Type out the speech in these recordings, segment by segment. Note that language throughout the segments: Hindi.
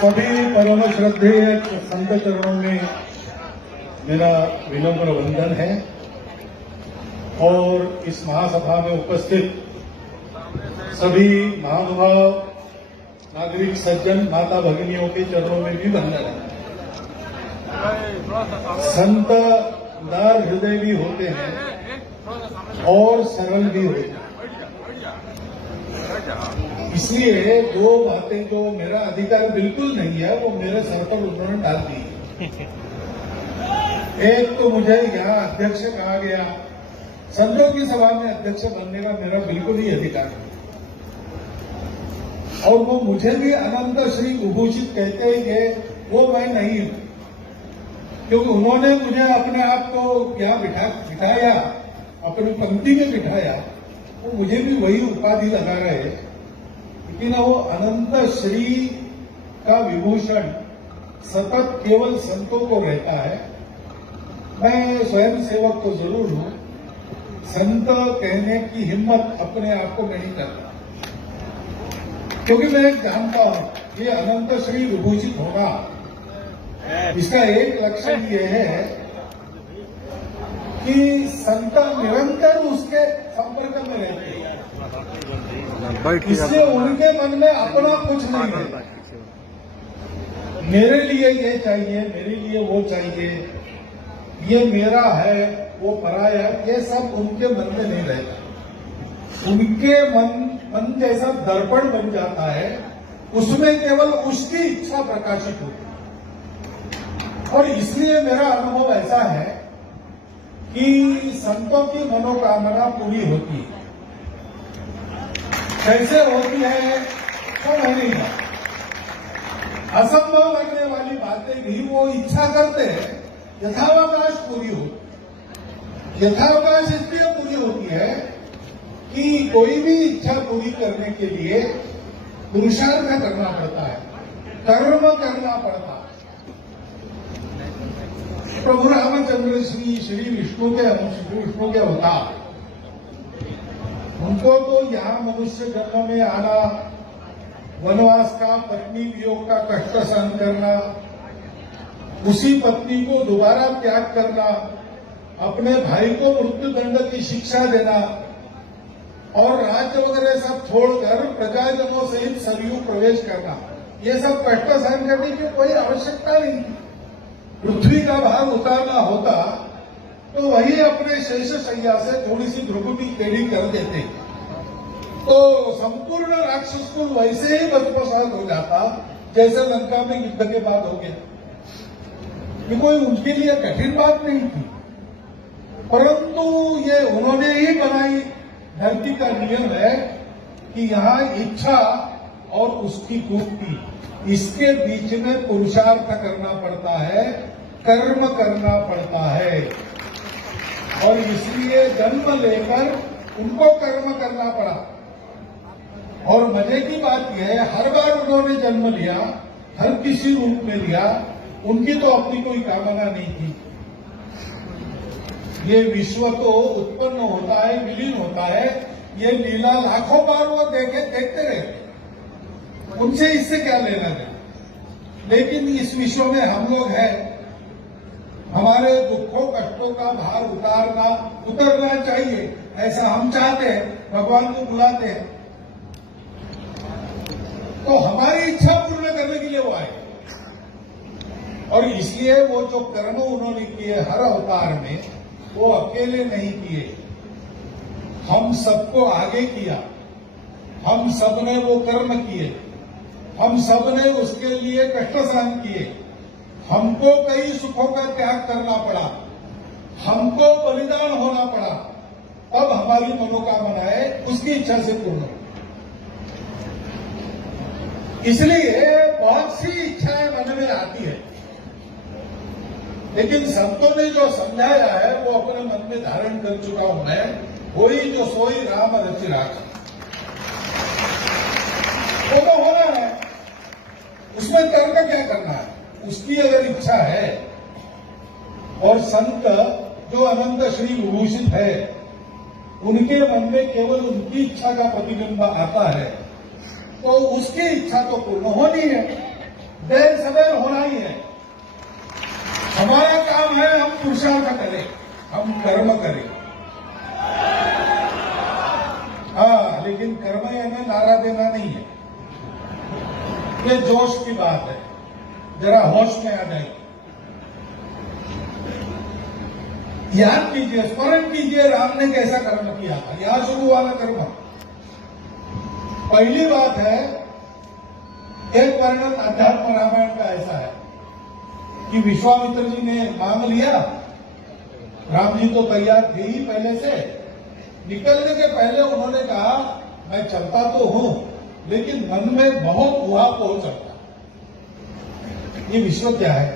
सभी परम श्रद्धेय संत चरणों में मेरा विनम्र वंदन है और इस महासभा में उपस्थित सभी महानुभाव नागरिक सज्जन माता भगिनियों के चरणों में भी वंदन है। संत उदार हृदय भी होते हैं और सरल भी होते हैं, इसलिए दो बातें जो मेरा अधिकार बिल्कुल नहीं है वो मेरे सर पर उन्होंने डाल दी है। एक तो मुझे यहाँ अध्यक्ष कहा गया, संतों की सभा में अध्यक्ष बनने का मेरा बिल्कुल ही अधिकार है और वो मुझे भी अनंत श्री विभूषित कहते हैं वो मैं नहीं हूं, क्योंकि उन्होंने मुझे अपने आप को क्या बिठाया, अपनी पंक्ति में बिठाया, वो मुझे भी वही उपाधि लगा रहे हैं, लेकिन वो अनंत श्री का विभूषण सतत केवल संतों को रहता है। मैं स्वयं सेवक तो जरूर हूं, संत कहने की हिम्मत अपने आप को मैं नहीं करता, क्योंकि मैं जानता हूं ये अनंत श्री विभूषित होगा, इसका एक लक्षण ये है कि संत निरंतर उसके संपर्क में रहते हैं, इसलिए उनके मन में अपना कुछ नहीं है। मेरे लिए ये चाहिए, मेरे लिए वो चाहिए, ये मेरा है वो पराया, ये सब उनके मन में नहीं रहता। उनके मन जैसा दर्पण बन जाता है, उसमें केवल उसकी इच्छा प्रकाशित होती है। और इसलिए मेरा अनुभव ऐसा है कि संतों की मनोकामना पूरी होती है। कैसे होती है तो मैं नहीं जानता, असंभव लगने वाली बातें भी वो इच्छा करते हैं, यथावकाश पूरी होती। यथावकाश इसलिए पूरी होती है कि कोई भी इच्छा पूरी करने के लिए पुरुषार्थ करना पड़ता है, कर्म करना पड़ता है। प्रभु रामचंद्र श्री विष्णु के अवतार, उनको तो यहाँ मनुष्य जन्म में आना, वनवास का, पत्नी वियोग का कष्ट सहन करना, उसी पत्नी को दोबारा त्याग करना, अपने भाई को मृत्युदंड की शिक्षा देना और राज्य वगैरह सब छोड़कर प्रजाजनों सहित सरयू प्रवेश करना, ये सब कष्ट सहन करने की कोई आवश्यकता नहीं थी। पृथ्वी का भार उतारना होता तो वही अपने शेष शैया से थोड़ी सी ध्रुपदी टेढ़ी कर देते तो संपूर्ण राक्षस कुल वैसे ही बदपसात हो जाता जैसे लंका में युद्ध के बाद हो गया। ये कोई उनके लिए कठिन बात नहीं थी, परंतु ये उन्होंने ही बनाई धरती का नियम है कि यहाँ इच्छा और उसकी पूर्ति, इसके बीच में पुरुषार्थ करना पड़ता है, कर्म करना पड़ता है। और इसलिए जन्म लेकर उनको कर्म करना पड़ा। और मजे की बात यह है, हर बार उन्होंने जन्म लिया, हर किसी रूप में लिया, उनकी तो अपनी कोई कामना नहीं थी। ये विश्व तो उत्पन्न होता है, विलीन होता है, ये लीला लाखों बार वो देखते रहते, उनसे इससे क्या लेना देना। लेकिन इस विश्व में हम लोग हैं, हमारे दुखों कष्टों का भार उतरना चाहिए, ऐसा हम चाहते हैं, भगवान को बुलाते हैं, तो हमारी इच्छा पूर्ण करने के लिए वो आए। और इसलिए वो जो कर्म उन्होंने किए हर अवतार में, वो अकेले नहीं किए, हम सबको आगे किया, हम सबने वो कर्म किए, हम सबने उसके लिए कष्ट सहन किए, हमको कई सुखों का त्याग करना पड़ा, हमको बलिदान होना पड़ा, अब हमारी मनोकामनाएं उसकी इच्छा से पूर्ण हो। इसलिए बहुत सी इच्छाएं मन में आती है, लेकिन संतों ने जो समझाया है वो अपने मन में धारण कर चुका हूं मैं, होई जो सोई राम रचि राखा, वो तो होना है, उसमें तर्क क्या करना है। उसकी अगर इच्छा है और संत जो अनंत श्री विभूषित है, उनके मन में केवल उनकी इच्छा का प्रतिबिंब आता है, तो उसकी इच्छा तो पूर्ण होनी है। देर सवेर होना ही है। हमारा काम है हम पुरुषार्थ करें, हम कर्म करें। हाँ, लेकिन कर्म यानी नारा देना नहीं है। ये जोश की बात है, जरा होश में आ जाए। याद कीजिए, स्मरण कीजिए राम ने कैसा कर्म किया था। यहां शुरू वाला कर्म। पहली बात है, एक वर्णन अध्यात्म रामायण का ऐसा है कि विश्वामित्र जी ने मांग लिया, राम जी तो तैयार थे ही पहले से। निकलने के पहले उन्होंने कहा मैं चलता तो हूं, लेकिन मन में बहुत ऊहापोह चलता। ये विश्व क्या है,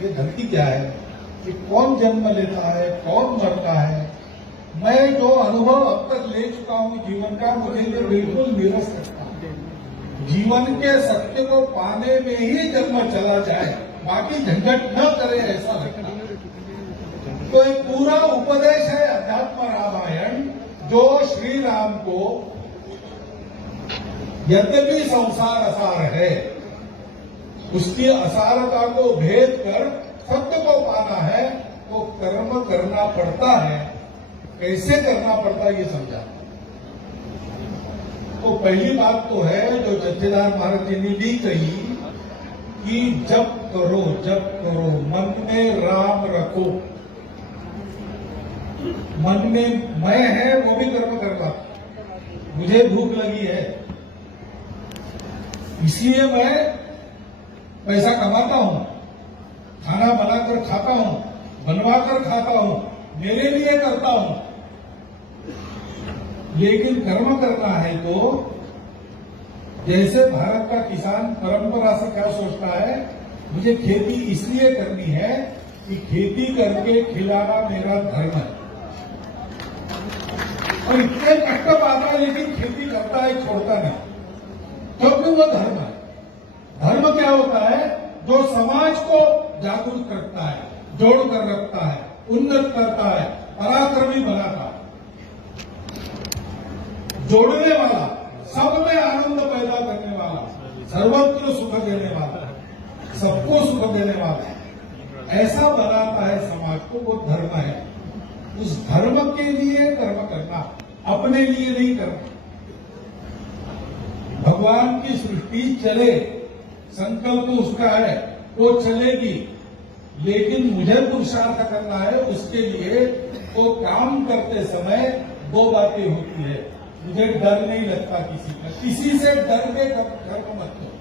ये धरती क्या है, कि कौन जन्म लेता है, कौन मरता है। मैं जो अनुभव अब तक ले चुका हूं जीवन का, मुझे ये बिल्कुल निरस्त करता। जीवन के सत्य को पाने में ही जन्म चला जाए, बाकी झंझट न करे, ऐसा लगता। तो एक पूरा उपदेश है अध्यात्म रामायण, जो श्री राम को यद्यपि संसार असार है, उसकी असारता को भेद कर सत्य को पाना है, तो कर्म करना पड़ता है। कैसे करना पड़ता है ये समझा। तो पहली बात तो है जो जत्थेदार महाराज जी ने भी कही कि जप करो, मन में राम रखो। मन में मैं है वो भी कर्म करता। मुझे भूख लगी है इसलिए मैं पैसा कमाता हूं, खाना बनाकर खाता हूं, बनवाकर खाता हूं, मेरे लिए करता हूं। लेकिन कर्म करना है तो जैसे भारत का किसान परंपरा से क्या सोचता है, मुझे खेती इसलिए करनी है कि खेती करके खिलाना मेरा धर्म है। और इतने कष्ट पाता है लेकिन खेती करता है, छोड़ता नहीं, क्योंकि वो धर्म है। धर्म क्या होता है, जो समाज को जागरूक करता है, जोड़ कर रखता है, उन्नत करता है, पराक्रमी बनाता है, जोड़ने वाला, सब में आनंद पैदा करने वाला, सर्वत्र सुख देने वाला, सबको सुख देने वाला, ऐसा बनाता है समाज को, वो धर्म है। उस धर्म के लिए कर्म करना, अपने लिए नहीं करना। भगवान की सृष्टि चले, संकल्प उसका है, वो चलेगी, लेकिन मुझे पुरुषार्थ करना है। उसके लिए तो काम करते समय दो बातें होती है, मुझे डर नहीं लगता किसी का, किसी से डर के कर्म मत करो।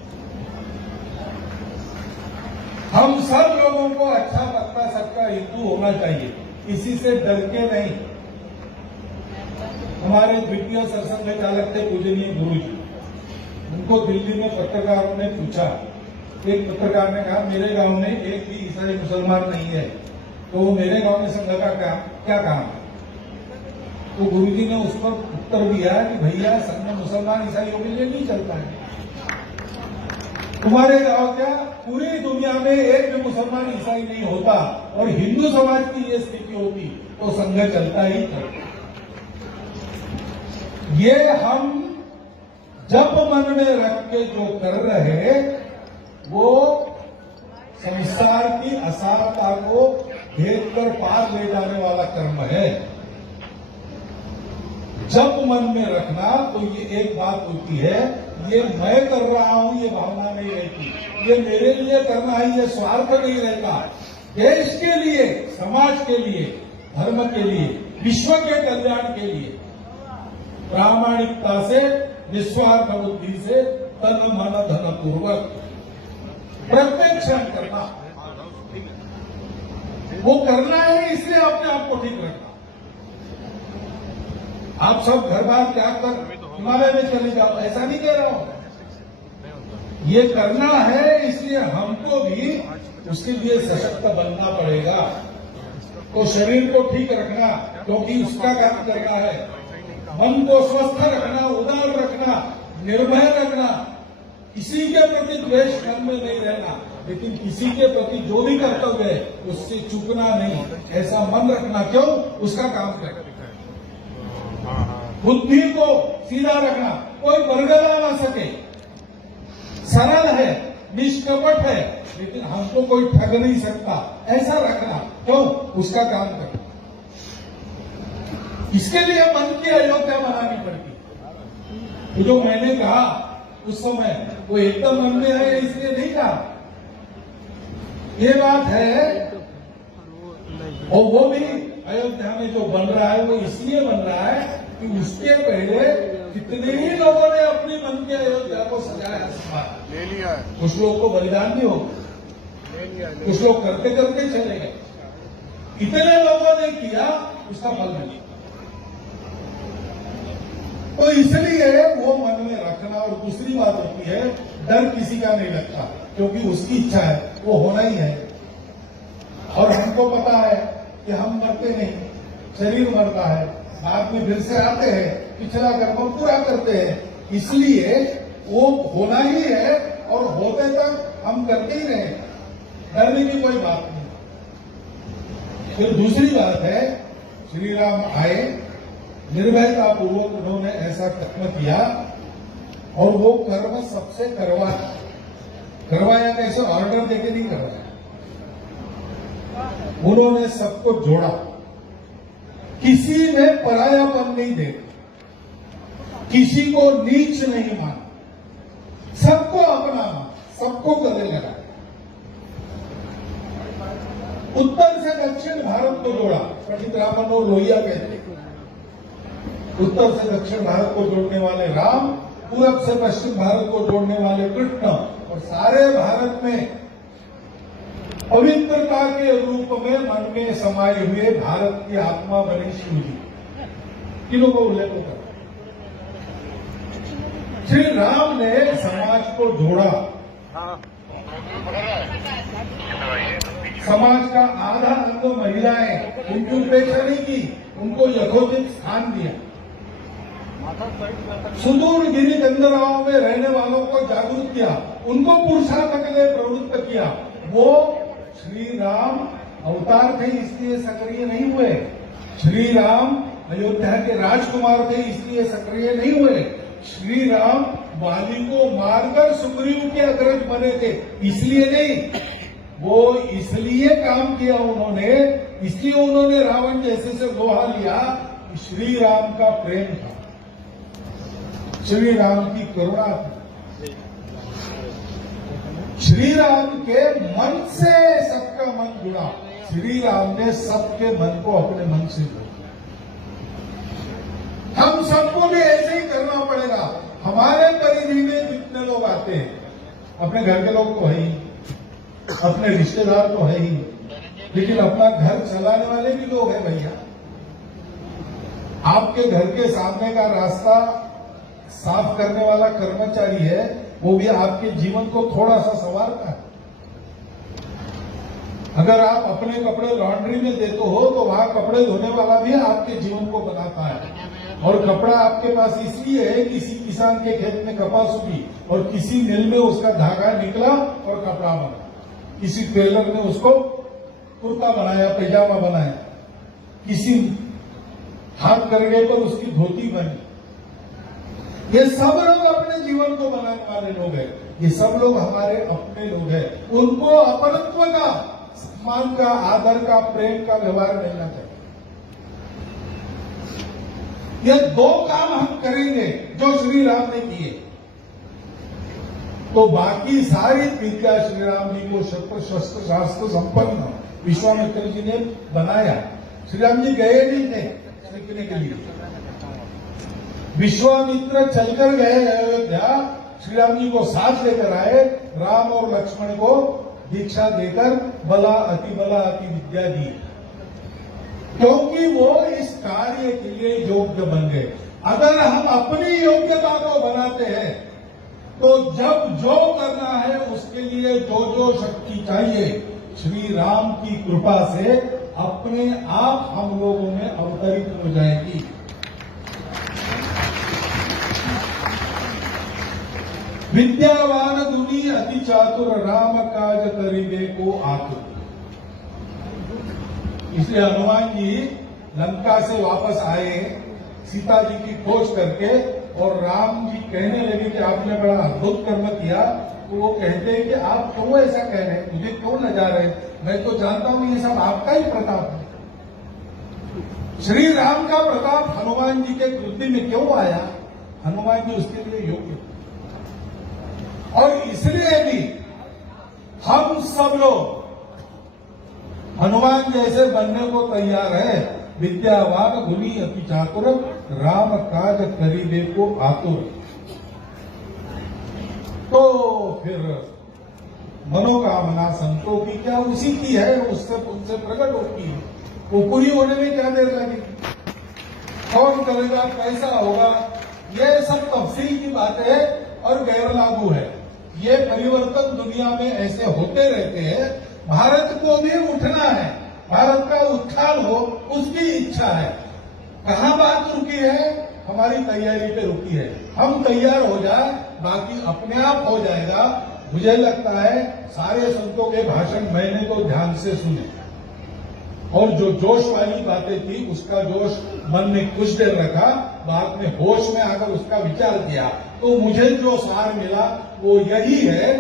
हम सब लोगों को अच्छा लगता, सबका हिंदू होना चाहिए, किसी से डर के नहीं। हमारे द्वितीय सरसंघ चालक थे पूजनीय गुरु जी, उनको दिल्ली में पत्रकारों ने पूछा, एक पत्रकार ने कहा मेरे गांव में एक भी ईसाई मुसलमान नहीं है, तो मेरे गांव में संघ का क्या काम है। तो गुरुजी ने उस पर उत्तर दिया कि भैया संघ मुसलमान ईसाइयों के लिए नहीं चलता है। तुम्हारे गांव क्या, पूरी दुनिया में एक भी मुसलमान ईसाई नहीं होता और हिंदू समाज की ये स्थिति होती तो संघ चलता ही चलता। ये हम जब मन में रख के जो कर रहे, वो संसार की असारता को भेद कर पार ले जाने वाला कर्म है। जब मन में रखना तो ये एक बात होती है, ये मैं कर रहा हूं ये भावना नहीं रहती, ये मेरे लिए करना है ये स्वार्थ नहीं रहता, देश के लिए, समाज के लिए, धर्म के लिए, विश्व के कल्याण के लिए प्रामाणिकता से, निस्वार्थ बुद्धि से, तन मन धन पूर्वक प्रत्येक क्षण करना। वो करना है इसलिए अपने आप को ठीक रखना। आप सब घर बार त्याग कर हिमालय में चले जाओ, ऐसा नहीं कह रहा हूं। ये करना है इसलिए हमको भी उसके लिए सशक्त बनना पड़ेगा। तो शरीर को ठीक रखना क्योंकि उसका काम करना है, मन को स्वस्थ रखना, उदार रखना, निर्भय रखना, किसी के प्रति द्वेष मन में नहीं रहना, लेकिन किसी के प्रति जो भी कर्तव्य है उससे चूकना नहीं, ऐसा मन रखना। क्यों? उसका काम करना। बुद्धि को सीधा रखना, कोई बरगला ना सके, सरल है, निष्कपट है, लेकिन हमको कोई ठग नहीं सकता, ऐसा रखना। क्यों? उसका काम करना। इसके लिए मन की अयोध्या बनानी पड़ती। ये जो मैंने कहा उस समय, वो एकदम मन में है इसलिए नहीं कहा, ये बात है। और वो भी अयोध्या में जो बन रहा है वो इसलिए बन रहा है कि उसके पहले कितने ही लोगों ने अपनी मन की अयोध्या को सजाया, ले लिया है। कुछ लोग को बलिदान भी हो, कुछ लोग करते करते चले गए, इतने लोगों ने किया, उसका फल मिला। तो इसलिए वो मन में रखना। और दूसरी बात होती है, डर किसी का नहीं लगता, क्योंकि उसकी इच्छा है, वो होना ही है। और हमको पता है कि हम मरते नहीं, शरीर मरता है, बाद में फिर से आते हैं, पिछला कर्म पूरा करते हैं, इसलिए वो होना ही है। और होते तक हम करते ही रहे, डरने की कोई बात नहीं। फिर दूसरी बात है, श्री राम आए, निर्भयता पूर्वक उन्होंने ऐसा कर्म किया, और वो कर्म सबसे करवाया कैसे? ऑर्डर देके नहीं करवाया, उन्होंने सबको जोड़ा, किसी में परायापन नहीं देखा, किसी को नीच नहीं माना, सबको अपना माना, सबको गले लगा। उत्तर से दक्षिण भारत को जोड़ा, पंडित राममनोहर और लोहिया कहते हैं। उत्तर से दक्षिण भारत को जोड़ने वाले राम, पूरब से पश्चिम भारत को जोड़ने वाले कृष्ण, और सारे भारत में पवित्रता के रूप में मन में समाये हुए भारत की आत्मा बने शिव जी, तीनों को उल्लेख कर। श्री राम ने समाज को जोड़ा, समाज का आधा अंग महिलाएं, उनकी उपेक्षा नहीं की, उनको यथोचित स्थान दिया। सुदूर गिरी गंधर्वों में रहने वालों को जागरूक किया, उनको पुरुषार्थ के लिए प्रवृत्त किया। वो श्री राम अवतार थे इसलिए सक्रिय नहीं हुए, श्री राम अयोध्या के राजकुमार थे इसलिए सक्रिय नहीं हुए, श्री राम वाली को मारकर सुग्रीव के अग्रज बने थे इसलिए नहीं, वो इसलिए काम किया उन्होंने, इसलिए उन्होंने रावण जैसे से लोहा लिया कि श्री राम का प्रेम था, श्री राम की करुणा थी, श्री राम के मन से सबका मन जुड़ा, श्री राम ने सबके मन को अपने मन से जोड़ा। हम सबको भी ऐसे ही करना पड़ेगा। हमारे परिधि में जितने लोग आते हैं, अपने घर के लोग तो है ही, अपने रिश्तेदार तो है ही, लेकिन अपना घर चलाने वाले भी लोग हैं भैया। आपके घर के सामने का रास्ता साफ करने वाला कर्मचारी है, वो भी आपके जीवन को थोड़ा सा संवारता है। अगर आप अपने कपड़े लॉन्ड्री में देते हो तो वहां कपड़े धोने वाला भी आपके जीवन को बनाता है। और कपड़ा आपके पास इसलिए है, किसी किसान के खेत में कपास उगी और किसी मिल में उसका धागा निकला और कपड़ा बना, किसी टेलर ने उसको कुर्ता बनाया, पैजामा बनाया, किसी हाथ करगे पर उसकी धोती बनी। ये सब लोग अपने जीवन को बनाने वाले लोग हैं, ये सब लोग हमारे अपने लोग हैं। उनको अपनत्व का, सम्मान का, आदर का, प्रेम का व्यवहार मिलना चाहिए। ये दो काम हम करेंगे जो श्री राम ने किए, तो बाकी सारी विद्या श्री राम जी को शस्त्र शास्त्र संपन्न विश्वामित्र जी ने बनाया। श्री राम जी गए नहीं थे सीखने के लिए, विश्वामित्र चलकर गए अयोध्या, श्री राम जी को साथ लेकर आए, राम और लक्ष्मण को दीक्षा देकर बला अति विद्या दी, क्योंकि वो इस कार्य के लिए योग्य बन गए। अगर हम अपनी योग्यता को बनाते हैं तो जब जो करना है उसके लिए जो जो शक्ति चाहिए श्री राम की कृपा से अपने आप हम लोगों में अवतरित हो जाएगी। विद्यावान दुनी अति चातुर, राम काज करिबे को आतुर। इसलिए हनुमान जी लंका से वापस आए सीता जी की खोज करके, और राम जी कहने लगे कि आपने बड़ा अद्भुत कर्म किया, तो वो कहते हैं कि आप क्यों ऐसा कह रहे हैं, मुझे क्यों लजा रहे हैं, मैं तो जानता हूं ये सब आपका ही प्रताप है। श्री राम का प्रताप हनुमान जी के कृति में क्यों आया? हनुमान जी उसके लिए योग्य, और इसलिए भी हम सब लोग हनुमान जैसे बनने को तैयार है। विद्यावान गुणी अति चातुर, राम काज करीबे को आतुर। तो फिर मनोकामना संतों की क्या उसी की है, उससे उनसे प्रकट होती है, वो पूरी होने में क्या देर लगेगी, कौन करेगा, कैसा होगा, ये सब तफसील की बातें है और गैर लागू है। ये परिवर्तन दुनिया में ऐसे होते रहते हैं। भारत को भी उठना है, भारत का उत्थान हो उसकी इच्छा है। कहाँ बात रुकी है? हमारी तैयारी पे रुकी है। हम तैयार हो जाए, बाकी अपने आप हो जाएगा। मुझे लगता है सारे संतों के भाषण मैंने तो ध्यान से सुने, और जो जोश वाली बातें थी उसका जोश मन में कुछ देर रखा, बाद में होश में आकर उसका विचार किया, तो मुझे जो सार मिला वो यही है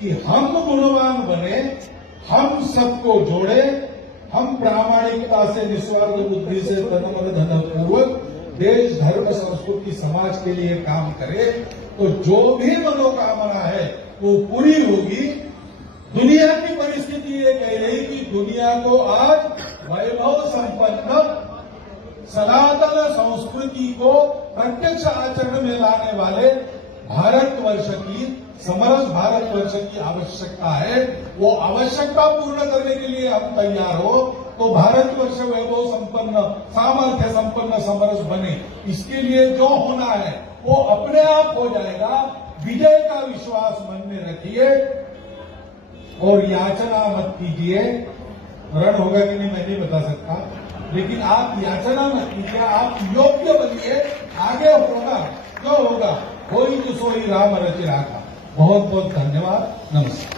कि हम गुणवान बने, हम सबको जोड़े, हम प्रामाणिकता से निस्वार्थ बुद्धि से तन मन धन पूर्वक देश धर्म संस्कृति समाज के लिए काम करें, तो जो भी मनोकामना है वो पूरी होगी। दुनिया की परिस्थिति ये कह रही कि दुनिया को आज वैभव संपन्न सनातन संस्कृति को प्रत्यक्ष आचरण में लाने वाले भारतवर्ष की, समरस भारतवर्ष की आवश्यकता है। वो आवश्यकता पूर्ण करने के लिए हम तैयार हो, तो भारतवर्ष वैभव संपन्न, सामर्थ्य संपन्न, समरस बने। इसके लिए जो होना है वो अपने आप हो जाएगा। विजय का विश्वास मन में रखिए और याचना मत कीजिए। रण होगा कि नहीं मैं नहीं बता सकता, लेकिन आप याचना मत कीजिए, आप योग्य बनिए, आगे होगा जो होगा, होई तो सोई राम रचि राखा। बहुत बहुत धन्यवाद, नमस्कार।